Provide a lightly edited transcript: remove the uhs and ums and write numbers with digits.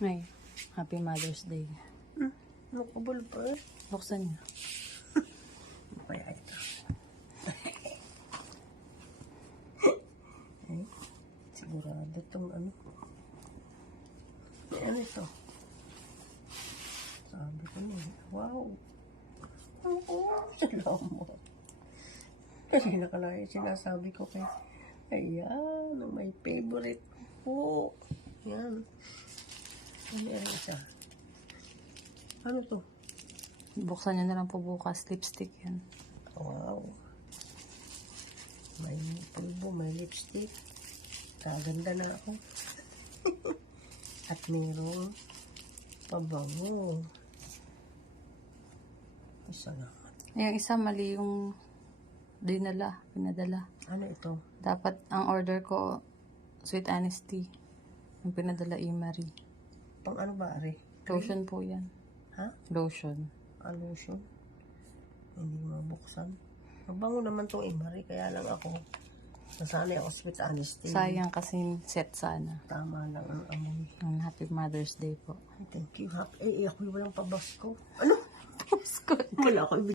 Ay, Happy Mother's Day. Nakabal pa eh. Buksan niyo. Kaya ito. Eh, sigurado itong ano. Ano ito? Sabi ko na eh. Wow. Salamat. Kasi nakalaya sinasabi ko kay ayan, my favorite po. Yan. Ano yan isa? Ano to? Buksan niyo na lang po bukas. Lipstick yan. Wow. May pulbo, may lipstick. Kaganda na ako. At mayroong pabango. Ay, salamat. Yung isa mali yung pinadala. Ano ito? Dapat ang order ko, Sweet Honesty. Yung pinadala Imari. Pang ano ba, Ari? Lotion po yan. Ha? Lotion. Lotion? Hindi mabuksan. Mabango naman itong Imari, kaya lang ako. Nasanay ako Sweet Honesty. Sayang kasi set sana. Tama lang ang amoy. Happy Mother's Day po. Thank you. Ako walang pabasko. Ano? Pasko. Wala ko